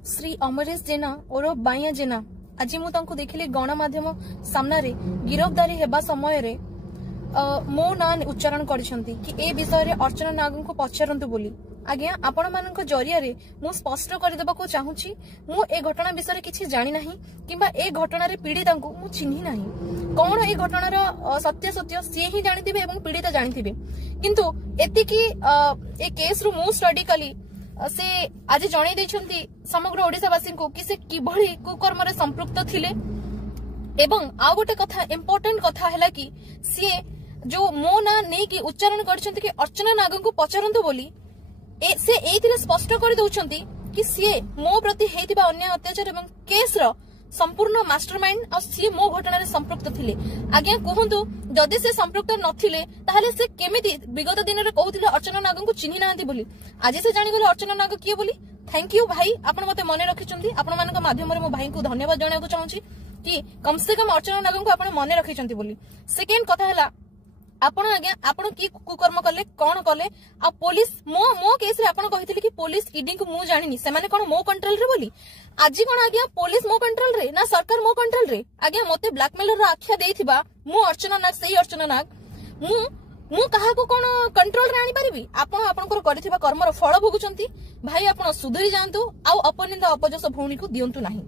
श्री अमरेश जेना और बाइया जेना आज मुझे देखिली गणमाध्यम सामने गिरफ्तारी हेबा समय रे मो ना उच्चारण करछंती कि ए विषय रे अर्चना नाग को पचारंतु बोली। आज्ञा आपण मानक जरिया रे मु स्पष्ट करदेबा को चाहूची मु ए घटना विषय रे किछि जानि नाही किबा ए घटना रे पीड़िता को मु चिन्हि नाही। कौन ए घटनार सत्य सत्य सी ही जानिथिबे एवं पीड़िता जानिथिबे किंतु एतिकी ए केस रु मु स्टडी कली से आज जणै दैछंती समग्र ओडिसावासी को कि से किभଳି कुकर्म रे संपृक्त थिले। एवं आ गोटे कथा इम्पोर्टेंट कथा हैला कि सी जो मो ना नै कि उच्चारण करछंती कि अर्चना नाग को पचारंतु बोली से एथिरे स्पष्ट कर दउछंती कि सी मो प्रति हेतिबा अन्याय अत्याचार एवं केस रो संपूर्ण मास्टरमाइंड और सी मो घटना रे संपृक्त थिले। आज्ञा कहंतु जदि से संपृक्त नथिले ताहले से केमिति विगत दिन रे कहउथिले अर्चना नाग को चिन्हि नांती बोली आज से जानि गेले अर्चना नाग किए बोली। थैंक यू भाई आपण मते मने रखिचंती आपण मानक माध्यम रे मो भाई को धन्यवाद जणाको चाहूची कि कम से कम अर्चना नाग को आपण मने रखिचंती बोली। सेकेंड कथा हैला आपण आज्ञा आपण की कुकर्म कले कौन कले आ पुलिस मो केस रे आपण कहिथिले कि पुलिस ईडी को मु जानिनी से माने कोन मो कंट्रोल रे बोली आज कोन आज्ञा पुलिस मो कंट्रोल रे ना सरकार मो कंट्रोल रे। आज्ञा मते ब्लैकमेलर रा आख्या देथिबा मु अर्चना नाग सही अर्चना नाग मु कहा को कोन कंट्रोल रे आनी परिबी आपण आपनकर करथिबा कर्म रो फळ भोगुचंती। भाई आपण सुधरी जांतु आ अपनिंदा अपजस भौणी को दियंतु नाही।